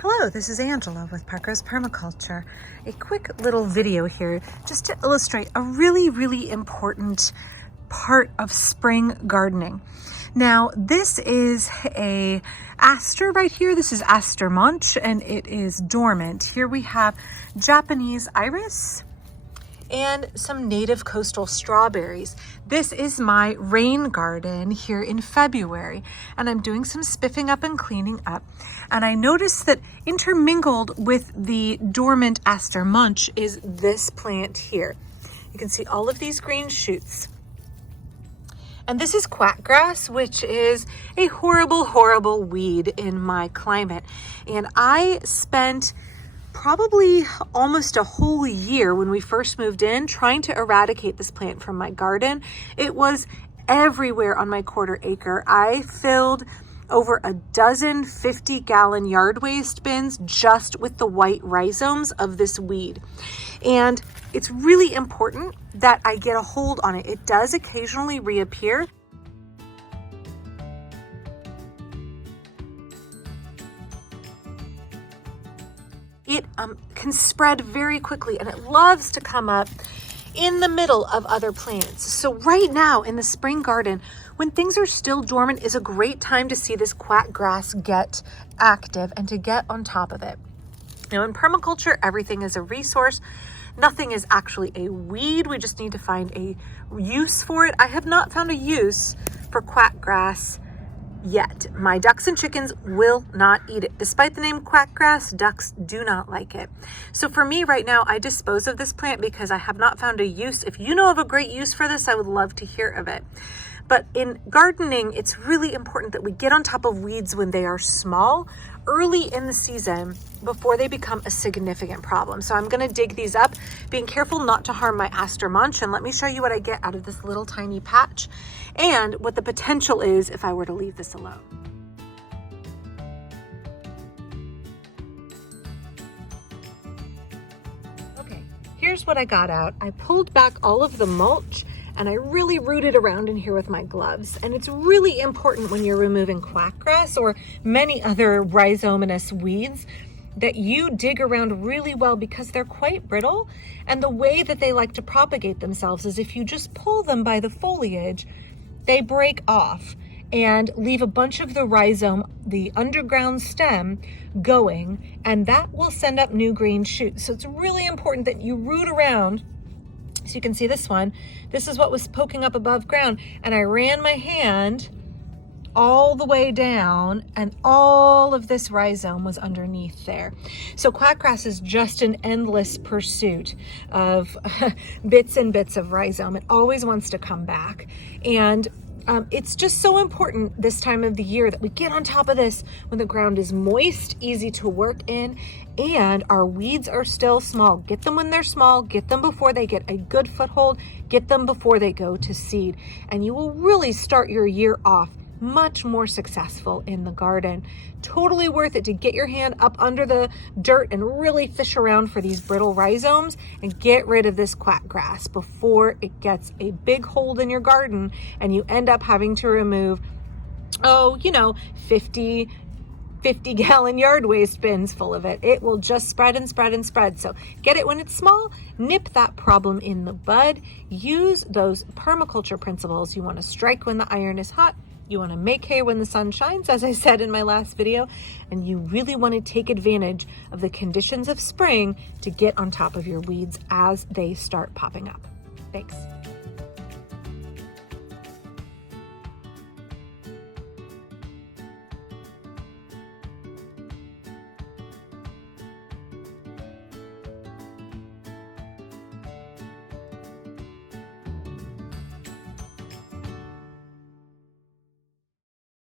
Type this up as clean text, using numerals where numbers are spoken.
Hello, this is Angela with Quackgrass Permaculture. A quick little video here just to illustrate a really important part of spring gardening. Now, this is a aster right here. This is Aster Munch and it is dormant. Here we have Japanese iris and some native coastal strawberries. This is my rain garden here in February, and I'm doing some spiffing up and cleaning up. And I noticed that intermingled with the dormant Aster Munch is this plant here. You can see all of these green shoots. And this is quackgrass, which is a horrible weed in my climate. And I spent probably almost a whole year when we first moved in trying to eradicate this plant from my garden. It was everywhere on my quarter acre. I filled over a dozen 50-gallon yard waste bins just with the white rhizomes of this weed. And it's really important that I get a hold on it. It does occasionally reappear. It can spread very quickly, and it loves to come up in the middle of other plants. So right now in the spring garden, when things are still dormant, is a great time to see this quackgrass get active and to get on top of it. Now in permaculture, everything is a resource. Nothing is actually a weed. We just need to find a use for it. I have not found a use for quackgrass yet. My ducks and chickens will not eat it. Despite the name quackgrass, ducks do not like it. So for me right now, I dispose of this plant because I have not found a use. If you know of a great use for this, I would love to hear of it. But in gardening, it's really important that we get on top of weeds when they are small, early in the season, before they become a significant problem. So I'm going to dig these up, being careful not to harm my Aster Munch. And let me show you what I get out of this little tiny patch and what the potential is if I were to leave this alone. Okay, here's what I got out. I pulled back all of the mulch and I really rooted around in here with my gloves. And it's really important when you're removing quackgrass or many other rhizomatous weeds that you dig around really well because they're quite brittle. And the way that they like to propagate themselves is if you just pull them by the foliage, they break off and leave a bunch of the rhizome, the underground stem, going, and that will send up new green shoots. So it's really important that you root around. So you can see this one. This is what was poking up above ground. And I ran my hand all the way down and all of this rhizome was underneath there. So quackgrass is just an endless pursuit of bits and bits of rhizome. It always wants to come back. And it's just so important this time of the year that we get on top of this when the ground is moist, easy to work in, and our weeds are still small. Get them when they're small, get them before they get a good foothold, get them before they go to seed, and you will really start your year off much more successful in the garden. Totally worth it to get your hand up under the dirt and really fish around for these brittle rhizomes and get rid of this quackgrass before it gets a big hold in your garden and you end up having to remove, 50-gallon yard waste bins full of it. It will just spread and spread and spread. So get it when it's small, nip that problem in the bud, use those permaculture principles. You want to strike when the iron is hot. You want to make hay when the sun shines, as I said in my last video, and you really want to take advantage of the conditions of spring to get on top of your weeds as they start popping up. Thanks.